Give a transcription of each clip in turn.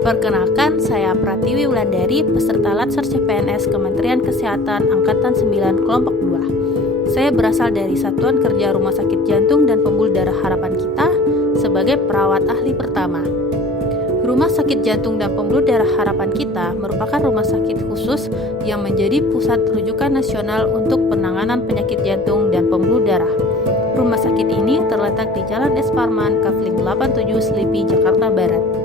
Perkenalkan, saya Pratiwi Wulandari, peserta Latsar CPNS Kementerian Kesehatan Angkatan 9 Kelompok 2. Saya berasal dari Satuan Kerja Rumah Sakit Jantung dan Pembuluh Darah Harapan Kita sebagai perawat ahli pertama. Rumah Sakit Jantung dan Pembuluh Darah Harapan Kita merupakan rumah sakit khusus yang menjadi pusat rujukan nasional untuk penanganan penyakit jantung dan pembuluh darah. Rumah sakit ini terletak di Jalan S. Parman, Kafling 87, Selipi, Jakarta Barat.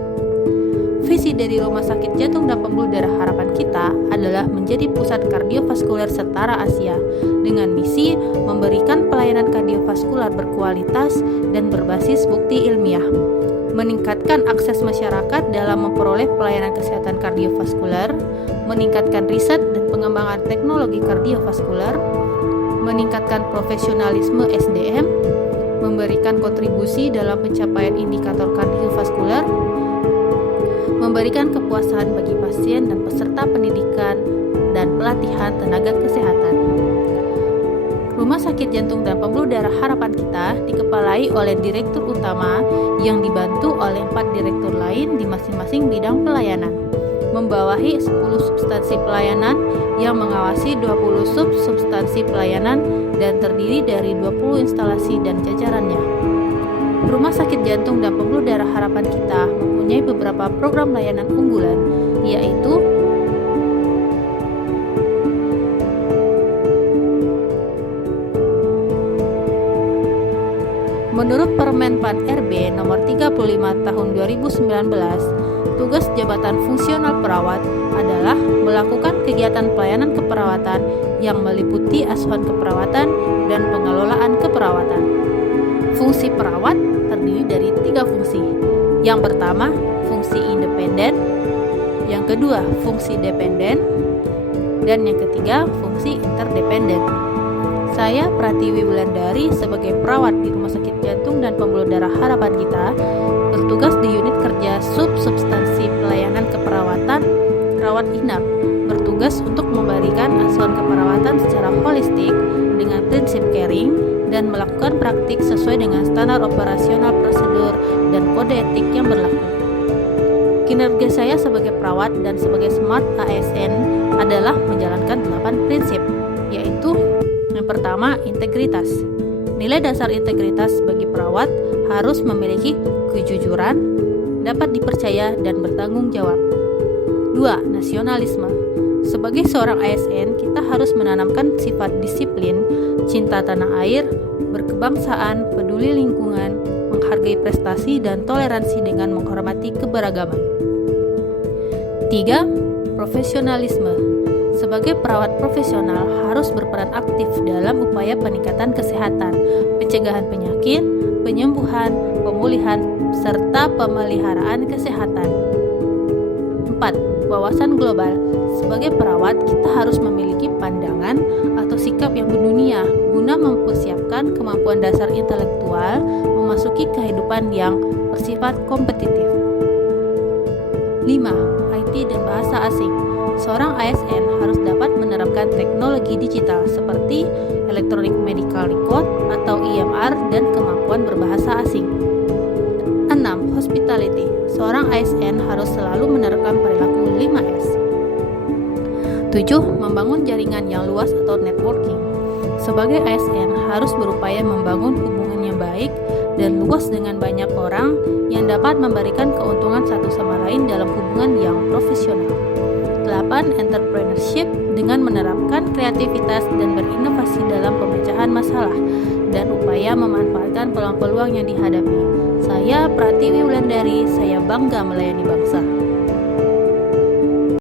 Visi dari Rumah Sakit Jantung dan Pembuluh Darah Harapan Kita adalah menjadi pusat kardiovaskuler setara Asia dengan misi memberikan pelayanan kardiovaskuler berkualitas dan berbasis bukti ilmiah, meningkatkan akses masyarakat dalam memperoleh pelayanan kesehatan kardiovaskuler, meningkatkan riset dan pengembangan teknologi kardiovaskuler, meningkatkan profesionalisme SDM, memberikan kontribusi dalam pencapaian indikator kardiovaskuler, memberikan kepuasan bagi pasien dan peserta pendidikan dan pelatihan tenaga kesehatan. Rumah Sakit Jantung dan Pembuluh Darah Harapan Kita dikepalai oleh direktur utama yang dibantu oleh 4 direktur lain di masing-masing bidang pelayanan, membawahi 10 substansi pelayanan yang mengawasi 20 substansi pelayanan dan terdiri dari 20 instalasi dan jajarannya. Rumah Sakit Jantung dan Pembuluh Darah Harapan Kita mempunyai beberapa program layanan unggulan, yaitu menurut Permen PAN RB nomor 35 tahun 2019, tugas jabatan fungsional perawat adalah melakukan kegiatan pelayanan keperawatan yang meliputi asuhan keperawatan dan pengelolaan keperawatan. Fungsi perawat terdiri dari 3 fungsi. Yang pertama, fungsi independen. Yang kedua, fungsi dependen. Dan yang ketiga, fungsi interdependen. Saya Pratiwi Wulandari sebagai perawat di Rumah Sakit Jantung dan Pembuluh Darah Harapan Kita bertugas di unit kerja substansi pelayanan keperawatan rawat inap, bertugas untuk memberikan asuhan keperawatan secara holistik dengan prinsip caring dan melakukan praktik sesuai dengan standar operasional prosedur dan kode etik yang berlaku. Kinerja saya sebagai perawat dan sebagai Smart ASN adalah menjalankan 8 prinsip, yaitu yang pertama, integritas. Nilai dasar integritas bagi perawat harus memiliki kejujuran, dapat dipercaya, dan bertanggung jawab. 2. Nasionalisme. Sebagai seorang ASN, kita harus menanamkan sifat disiplin, cinta tanah air, berkebangsaan, peduli lingkungan, menghargai prestasi, dan toleransi dengan menghormati keberagaman. 3. Profesionalisme. Sebagai perawat profesional harus berperan aktif dalam upaya peningkatan kesehatan, pencegahan penyakit, penyembuhan, pemulihan, serta pemeliharaan kesehatan. 4. Wawasan global. Sebagai perawat, kita harus memiliki pandangan atau sikap yang mendunia guna mempersiapkan kemampuan dasar intelektual memasuki kehidupan yang bersifat kompetitif. 5. IT dan bahasa asing. Seorang ASN harus dapat menerapkan teknologi digital seperti Electronic Medical Record atau EMR dan kemampuan berbahasa asing. 6. Hospitality. Seorang ASN harus selalu menerapkan perilaku 5S. 7. Membangun jaringan yang luas atau networking. Sebagai ASN harus berupaya membangun hubungan yang baik dan luas dengan banyak orang yang dapat memberikan keuntungan satu sama lain dalam hubungan yang profesional. 8. Entrepreneurship dengan menerapkan kreativitas dan berinovasi dalam pemecahan masalah dan upaya memanfaatkan peluang-peluang yang dihadapi. Saya Pratiwi Wulandari, saya bangga melayani bangsa.